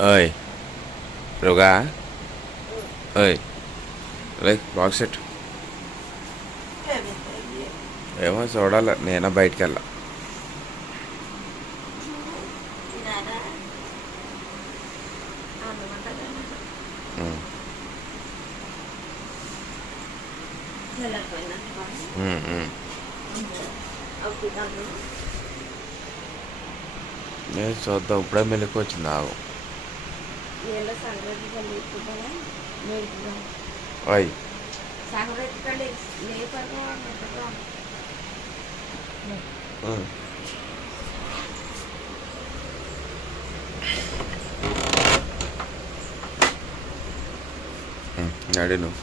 ఓయ్ రుగా ఓయ్ లే బాక్స్ సెట్ ఏమో చూడాలి నేను బయటికి వెళ్ళా నేను చూద్దాం ఇప్పుడే మెలకు వచ్చింది ఆగు ఓయ్ ఉమ్. ఉమ్, నడు నువ్వు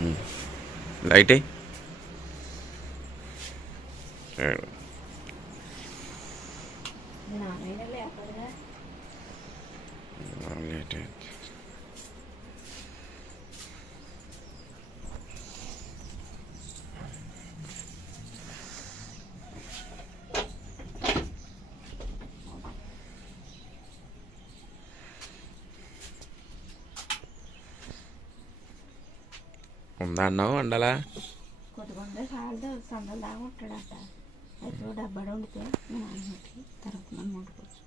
ఉమ్. లైట్ అయ్యి లైట్ అయ్యి ఉందా అన్నావు వండాలా కొద్దిగా చాలు సందలు దాకా ఉంటాడట అయితే డబ్బాడు వండితే మా నాన్నకి తర్వాత మనం వండుకోవచ్చు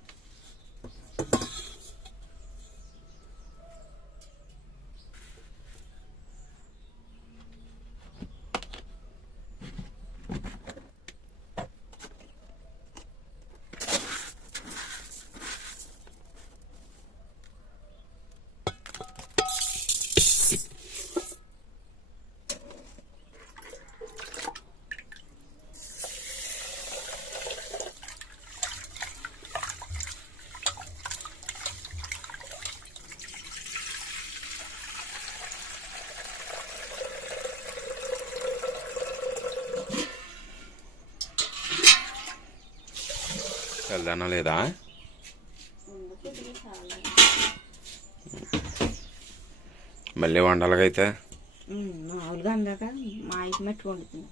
చల్లదనం లేదా? మళ్ళీ వండాలకైతే మామూలుగా అందాక మా ఇంటి మట్టి వండుతుంది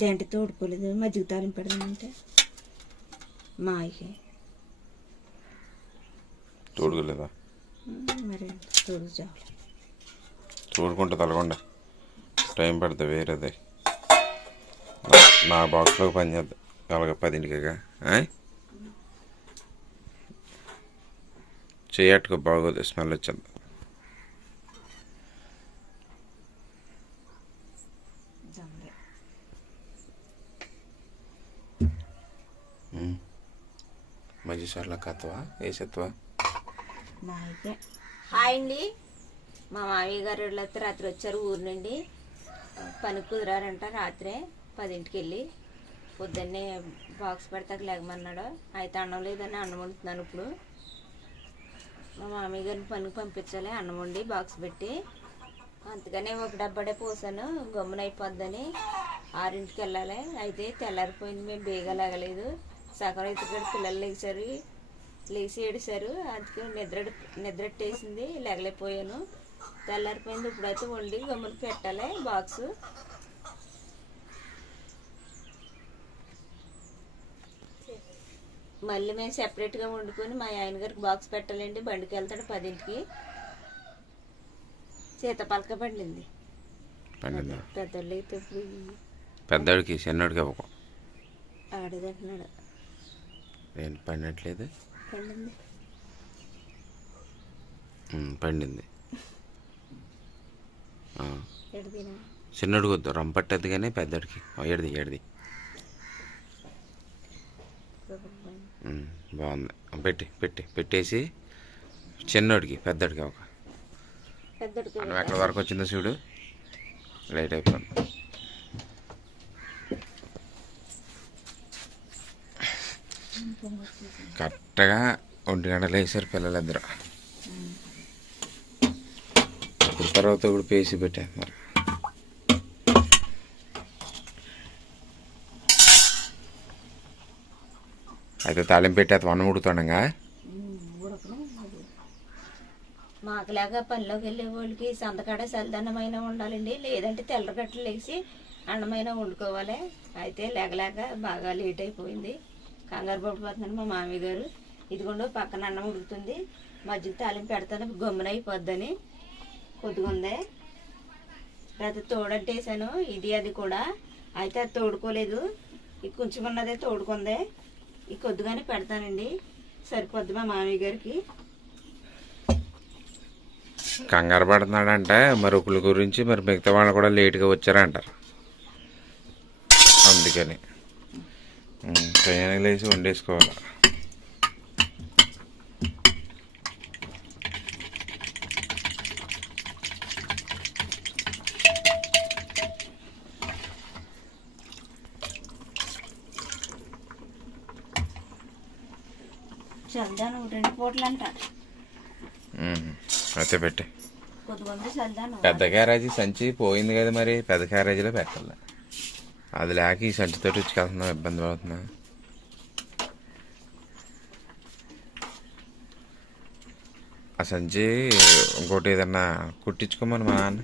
జంట తోడుకోలేదు మజ్జిగ తాలింపు పెడదామంటే మా ఆయకి తోడుకోలేదా మరి తోడు చాలు చూడుకుంటా తలగొండ. టైం పడుతుంది వేరేది. నా- బాక్స్లో పని చేద్దాం? అలాగే పదింటికిగా? చేయట్టుకో బాగోదు స్మెల్ వచ్చేది మంచి సార్లు కత్తవా? వేసేత్తవా అయితే హాయ్ అండి. మా మామయ్య గారు అయితే రాత్రి వచ్చారు ఊరు నుండి. పని కుదరారంట రాత్రే పదింటికి వెళ్ళి. పొద్దున్నే బాక్స్ పెడతాక లేకమన్నాడు అయితే అన్నం లేదని అన్నం వండుతున్నాను ఇప్పుడు. మా మామయ్య గారిని పనికి పంపించాలి. అన్నం వండి బాక్స్ పెట్టి. అందుకనే ఒక డబ్బాడే పోసాను. గమ్మున అయిపోద్దని ఆరింటికి వెళ్ళాలి. అయితే తెల్లారిపోయింది. మేము బేగలాగలేదు సగం అయితే కూడా పిల్లలు లేచారు. లేచి ఏడిశారు. అందుకే నిద్ర నిద్రట్టేసింది లేగలేకపోయాను. తెల్లారిపోయింది. ఇప్పుడైతే వండి గమ్మున పెట్టాలి. బాక్స్. మళ్ళీ మేము సెపరేట్గా వండుకొని మా ఆయన గారికి బాక్స్ పెట్టాలండి. బండికి వెళ్తాడు పదింటికి. సీతపలక పండింది. పండిందా? పెద్దోళ్ళు అయితే ఇప్పుడు పెద్దోడికి చిన్నోడికి ఇవ్వకు. ఆడదంటున్నాడు. ఏంటి పండట్లేదు? పండింది. పండింది. చిన్నోడికి వద్దు రంపట్టద్దు కానీ పెద్దోడికి. ఏడిది ఏడిది. బాగుంది. పెట్టి పెట్టి పెట్టేసి చిన్నోడికి పెద్దోడికి ఒక. మనం ఎక్కడి వరకు వచ్చిందో చూడు. లేట్ అయిపోయింది. కరెక్ట్గా ఒంటి గంటలు వేసారు పిల్లలిద్దరు. ఇప్పుడు తర్వాత కూడా పేసి పెట్టేస్తున్నారు అయితే తాళింపు పెట్టేది వన్ ఉడుతుండగా? మాకులాగా పనిలోకి వెళ్ళే వాళ్ళకి సంతకాడ చల్లదన్నమైన ఉండాలండి. లేదంటే తెల్లగట్టలు లేచి అన్నమైన వండుకోవాలి. అయితే లేకలేక బాగా లేట్ అయిపోయింది. కంగారు పడిపోతున్నాను మా మామయ్య గారు. ఇదిగోండు పక్కన అన్నం ఉడుకుతుంది. మధ్యలో తాలింపు పెడతాను. గమ్మున అయిపోద్దని. కొద్దిగా ఉంది లేకపోతే ఇది అది కూడా. అయితే అది తోడుకోలేదు. ఇది కొంచెం ఉన్నదే తోడుకుందే. ఈ కొద్దిగానే పెడతానండి. సరిపోద్ది మా మామయ్య గారికి. కంగారు పడుతున్నాడంటే. మరి ఒకళ్ళ గురించి మరి మిగతా వాళ్ళు కూడా లేట్గా వచ్చారంటారు అందుకని. ఉమ్, లేచి వండేసుకోవాలి. చల్దాను రెండు పూటలు అయితే పెట్టే. కొద్దిగా ఉంది చల్దాను. పెద్ద క్యారేజీ సంచి పోయింది కదా మరి పెద్ద క్యారేజీలో పెట్టాలి. అది లేక ఈ సంచితో ఇచ్చుకెళ్తున్నాం ఇబ్బంది పడుతున్నా? ఆ సంచి ఇంకోటి ఏదన్నా కుట్టించుకోమని మా నాన్న.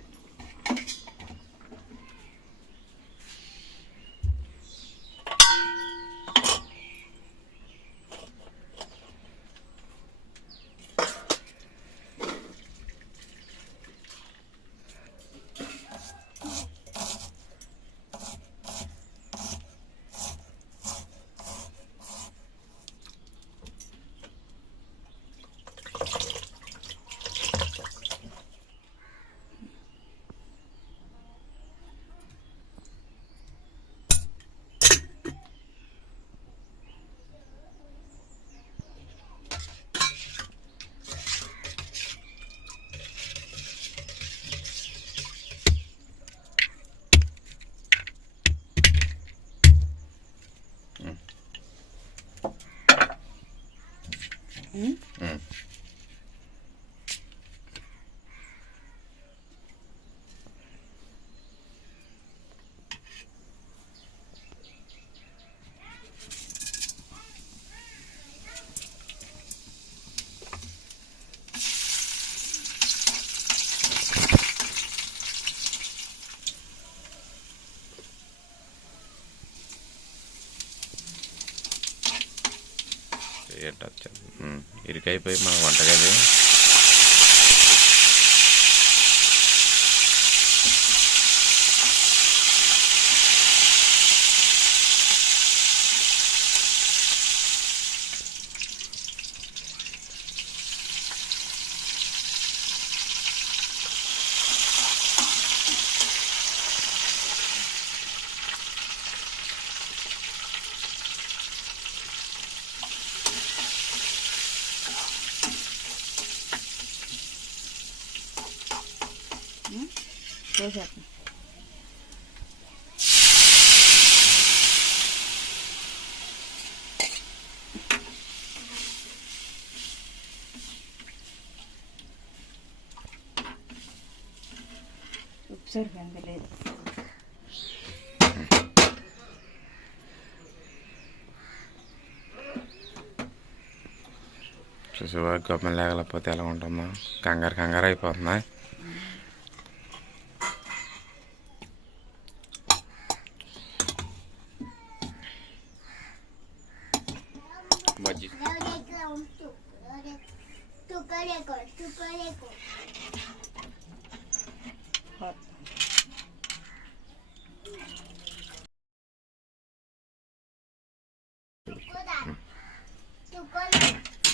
ఏంటో ఇరుకైపోయి మన వంటగది చేసేస్తాను ఉప్పు సరిపోయింది లేదు చూసేవా గొప్ప లేకపోతే ఎలా ఉంటుందో? కంగారు కంగారు అయిపోతుందా?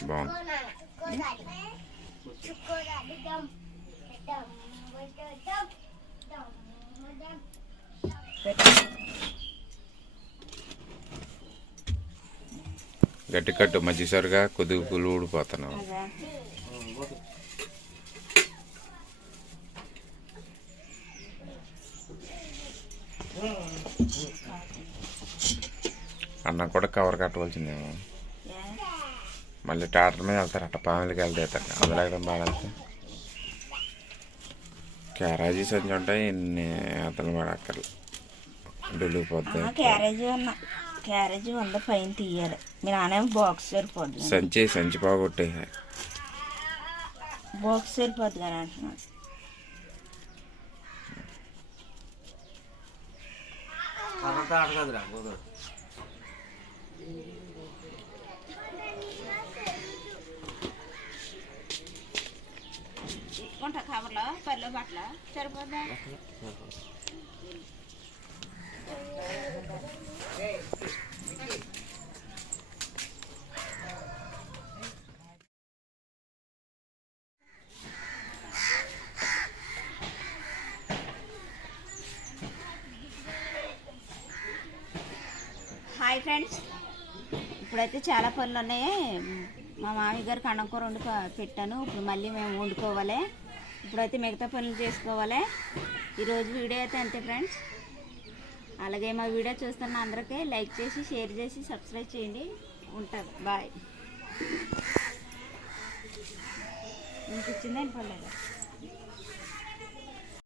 బాగుంది గట్టి కట్టు మజ్జిసరిగా కొద్దిగా పులు ఊడిపోతున్నావు అన్నం కూడా కవర్ కట్టవలసిందేమో? మళ్ళీ ట్రాక్టర్ మీద వెళ్తారట పాములకి వెళ్తారు అందులో బాగా క్యారేజీ సంచి ఉంటాయి ఇన్ని అతను పడక్కర్లు. డొల్లిపోతాయి ఆ, క్యారేజీ ఉన్న క్యారేజీ ఉంది పైన తీయాలి. మీ నాన్న బాక్స్ సరిపోద్ది. సంచి సంచి పోగొట్టే బాక్స్ సరిపోద్ది కానీ అంటున్నాడు కర్రతో ఆడకదురా ఉంటా కవర్లో పర్లో బట్టల. సరిపోద్దా? హాయ్ ఫ్రెండ్స్ ఇప్పుడైతే చాలా పనులు ఉన్నాయి. మా మామయ్య గారికి అన్నం కూర పెట్టాను. ఇప్పుడు మళ్ళీ మేము వండుకోవాలి. ఇప్పుడైతే మిగతా పనులు చేసుకోవాలి. ఈరోజు వీడియో అయితే అంతే ఫ్రెండ్స్. అలాగే మా వీడియో చూస్తున్న అందరికీ లైక్ చేసి షేర్ చేసి సబ్స్క్రైబ్ చేయండి. ఉంటారు బాయ్. ఇంక ఇచ్చిందేం పర్లేదు